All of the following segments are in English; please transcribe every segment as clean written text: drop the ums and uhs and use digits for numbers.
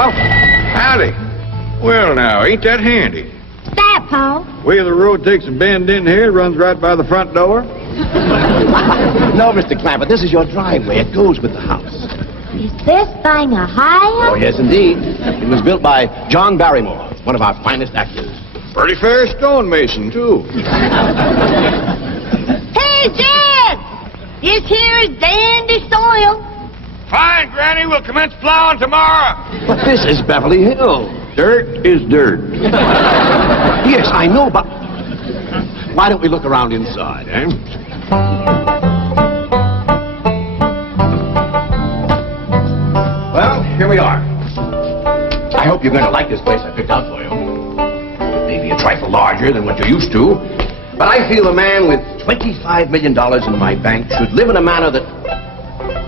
Well, howdy. Well, now, ain't that handy? That, Pa? Way of the road takes a bend in here, runs right by the front door. No, Mr. Clampett, this is your driveway. It goes with the house. Is this thing a hiya? Oh, yes, indeed. It was built by John Barrymore, one of our finest actors. Pretty fair stonemason, too. Hey, Jed! This here is dandy soil. Fine, Granny. We'll commence plowing tomorrow. But this is Beverly Hills. Dirt is dirt. Yes, I know, but why don't we look around inside, eh? Well, here we are. I hope you're going to like this place I picked out for you. Maybe a trifle larger than what you're used to, but I feel a man with $25 million in my bank should live in a manner that...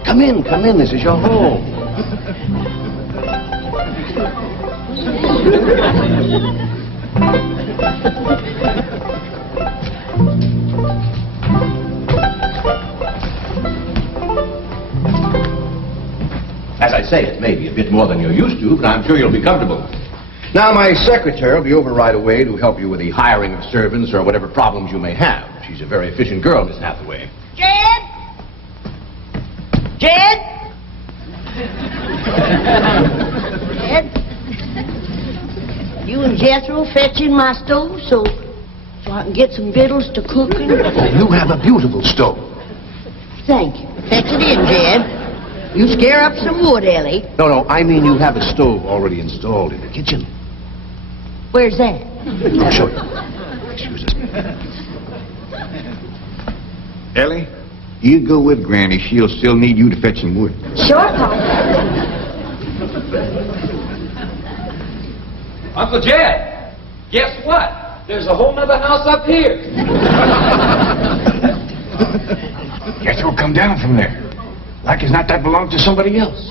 Come in, this is your home. As I say, it may be a bit more than you're used to, but I'm sure you'll be comfortable. Now, my secretary will be over right away to help you with the hiring of servants or whatever problems you may have. She's a very efficient girl, Miss Hathaway. Jed? Jed? Jed? You and Jethro fetching my stove so I can get some victuals to cooking? You have a beautiful stove. Thank you. Fetch it in, Jed. You scare up some wood, Ellie. No, I mean you have a stove already installed in the kitchen. Where's that? I'll show you. Excuse us. Ellie, you go with Granny. She'll still need you to fetch some wood. Sure, Pa. Uncle Jed, guess what? There's a whole nother house up here. Jethro, come down from there. Like as not, that belonged to somebody else.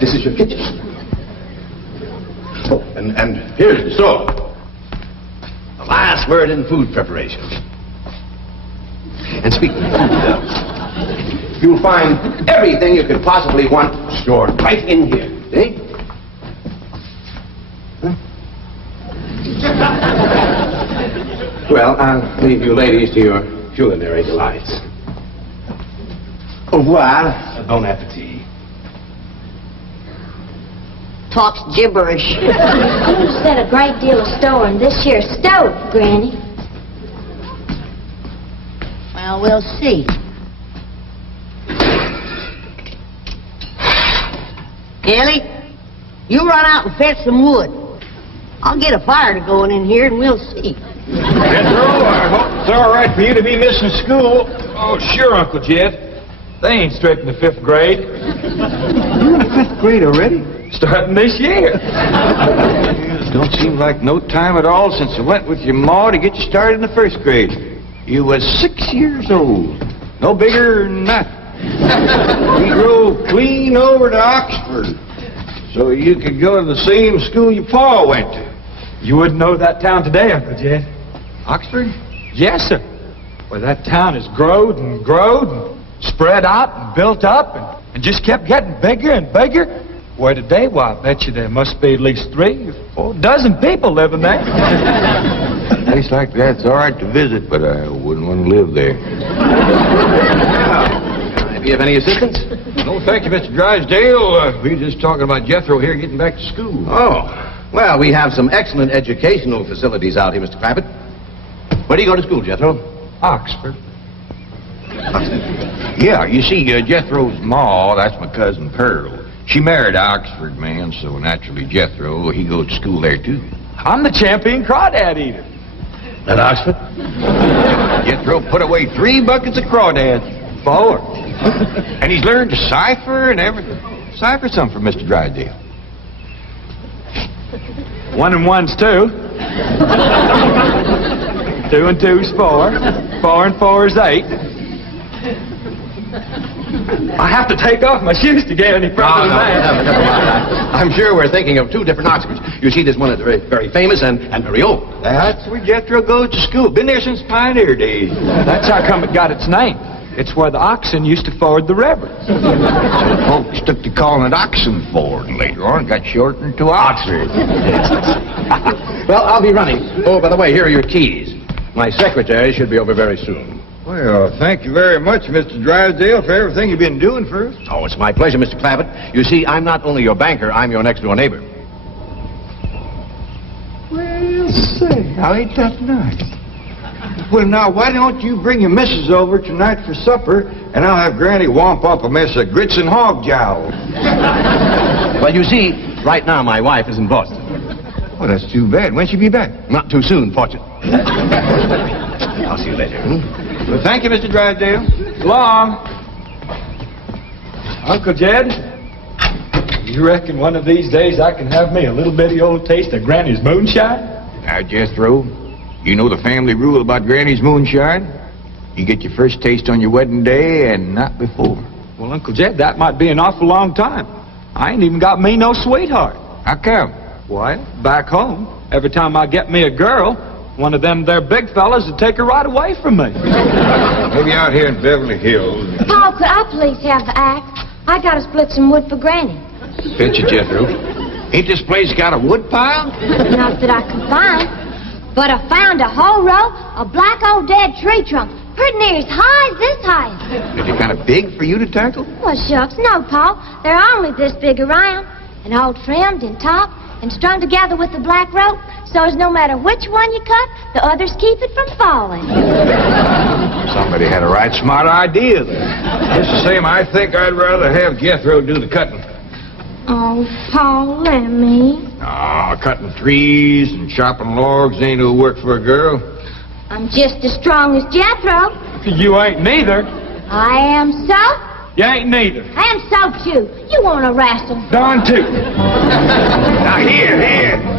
This is your kitchen. Oh, and here's the stove. The last word in food preparation. And speaking of food, you'll find everything you could possibly want stored right in here. See? Huh? Well, I'll leave you ladies to your culinary delights. Au revoir. Bon appetit. Talks gibberish. You spent a great deal of store in this here stove, Granny. Well, we'll see. Ellie, you run out and fetch some wood. I'll get a fire to going in here and we'll see. Jethro, I hope it's all right for you to be missing school. Oh, sure, Uncle Jed. They ain't straight in the 5th grade. You're in the 5th grade already? Starting this year. It don't seem like no time at all since I went with your ma to get you started in the 1st grade. You was 6 years old. No bigger than that. We drove clean over to Oxford so you could go to the same school your pa went to. You wouldn't know that town today, Uncle Jed. Oxford? Yes, sir. Well, that town has growed and spread out and built up and just kept getting bigger and bigger. Where today, why, I bet you there must be at least 3 or 4 dozen people living there. A place like that's all right to visit, but I wouldn't want to live there. Do you have any assistance? No, thank you, Mr. Drysdale. We were just talking about Jethro here getting back to school. Oh, well, we have some excellent educational facilities out here, Mr. Clampett. Where do you go to school, Jethro? Oxford. Yeah, you see, Jethro's ma, that's my cousin Pearl. She married an Oxford man, so naturally Jethro, he goes to school there, too. I'm the champion crawdad eater. At Oxford? Jethro put away 3 buckets of crawdads. 4. And he's learned to cipher and everything. Cipher some for Mr. Drysdale. 1 and 1's 2. 2 and 2's 4. 4 and 4's 8. I have to take off my shoes to get any further than that. Never mind. I'm sure we're thinking of 2 different Oxfords. You see, there's one that's very, very famous and very old. That's where Jethro goes to school. Been there since pioneer days. That's how come it got its name. It's where the oxen used to ford the river. So folks took to calling it oxen ford, and later on got shortened to Oxford. Well, I'll be running. Oh, by the way, here are your keys. My secretary should be over very soon. Well, thank you very much, Mr. Drysdale, for everything you've been doing for us. Oh, it's my pleasure, Mr. Clampett. You see, I'm not only your banker, I'm your next-door neighbor. Well, say, now ain't that nice? Well, now, why don't you bring your missus over tonight for supper, and I'll have Granny whomp up a mess of grits and hog jowl. Well, you see, right now my wife is in Boston. Well, that's too bad. When'll she be back? Not too soon, fortunately. I'll see you later. Well, thank you, Mr. Drysdale. So long. Uncle Jed, you reckon one of these days I can have me a little bitty old taste of Granny's moonshine? Now, Jethro, you know the family rule about Granny's moonshine? You get your first taste on your wedding day and not before. Well, Uncle Jed, that might be an awful long time. I ain't even got me no sweetheart. How come? Why, back home, every time I get me a girl, one of them there big fellas would take her right away from me. Maybe out here in Beverly Hills. Paul, could I please have the axe? I gotta split some wood for Granny. Fetch it, Jethro. Ain't this place got a wood pile? Not that I can find, but I found a whole row of black old dead tree trunks, pretty near as high as this height. Is it kind of big for you to tackle? Well, shucks, no, Paul. They're only this big around, and all trimmed and topped and strung together with the black rope, so as no matter which one you cut, the others keep it from falling. Somebody had a right smart idea there. Just the same, I think I'd rather have Jethro do the cutting. Oh, Paul, let me. Ah, cutting trees and chopping logs ain't no work for a girl. I'm just as strong as Jethro. You ain't neither. I am so. You ain't neither. I am so too. You want to wrestle? Darn too. Now, here,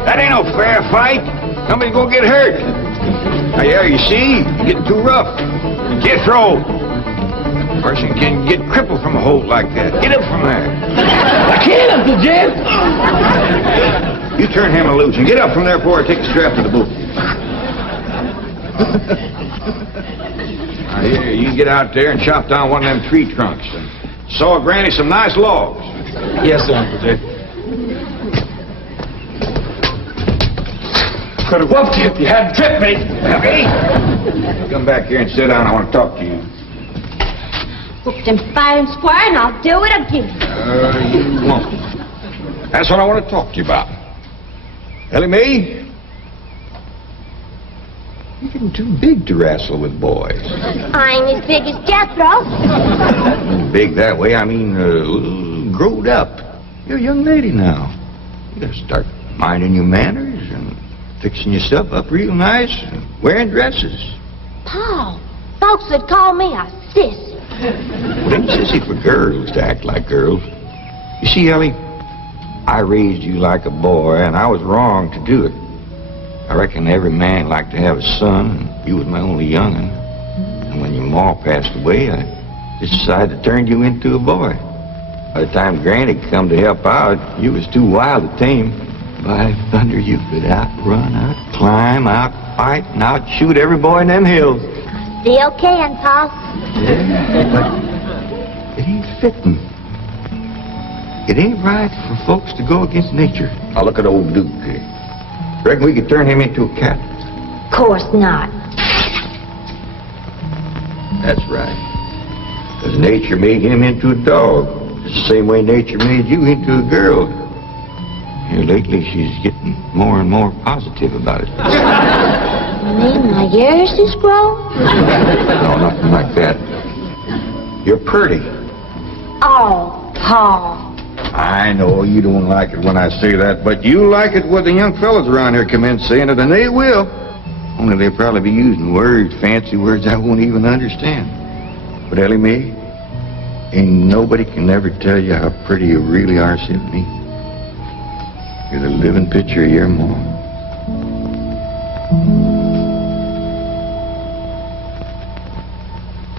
that ain't no fair fight. Somebody's gonna get hurt. Now, yeah, you see, you're getting too rough. Jethro. A person can get crippled from a hold like that. Get up from there. I can't, Uncle Jed. You turn him loose and get up from there before I take the strap to the boot. Now, here, you get out there and chop down one of them tree trunks and saw Granny some nice logs. Yes, sir, Uncle Jed. Could have whooped you if you hadn't tripped me. Okay? Come back here and sit down. I want to talk to you. Whooped him fair and square, and I'll do it again. You won't. That's what I want to talk to you about. Elly May, you're getting too big to wrestle with boys. I ain't as big as Jethro. Big that way, I mean, growed up. You're a young lady now. You gotta start minding your manners and fixing your stuff up real nice and wearing dresses. Paul, folks would call me a sissy. It ain't sissy for girls to act like girls. You see, Elly, I raised you like a boy, and I was wrong to do it. I reckon every man liked to have a son, and you was my only young'un. And when your ma passed away, I just decided to turn you into a boy. By the time Granny come to help out, you was too wild to tame. By thunder, you could outrun, out-climb, out-fight, and out-shoot every boy in them hills. Still can, Paul. Yeah, but it ain't fitting. It ain't right for folks to go against nature. Now look at old Duke. Reckon we could turn him into a cat? Course not. That's right. Because nature made him into a dog. It's the same way nature made you into a girl. Here lately, she's getting more and more positive about it. You mean my ears is grown? No, nothing like that. You're pretty. Oh, Paul. I know you don't like it when I say that, but you like it when the young fellas around here come in saying it, and they will. Only they'll probably be using words, fancy words I won't even understand. But Elly May, ain't nobody can ever tell you how pretty you really are, except me. You're the living picture of your mom.